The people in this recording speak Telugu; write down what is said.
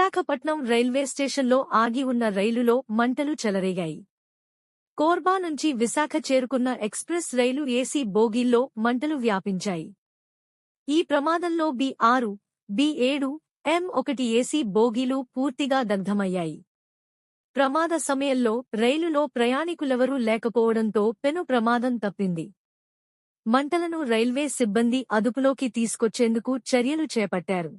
విశాఖపట్నం రైల్వే స్టేషన్లో ఆగి ఉన్న రైలులో మంటలు చెలరేగాయి. కోర్బా నుంచి విశాఖ చేరుకున్న ఎక్స్ప్రెస్ రైలు ఏసీ బోగీల్లో మంటలు వ్యాపించాయి. ఈ ప్రమాదంలో బి6, బి7, ఎం1 ఏసీ బోగీలు పూర్తిగా దగ్ధమయ్యాయి. ప్రమాద సమయంలో రైలులో ప్రయాణికులెవరూ లేకపోవడంతో పెను ప్రమాదం తప్పింది. మంటలను రైల్వే సిబ్బంది అదుపులోకి తీసుకొచ్చేందుకు చర్యలు చేపట్టారు.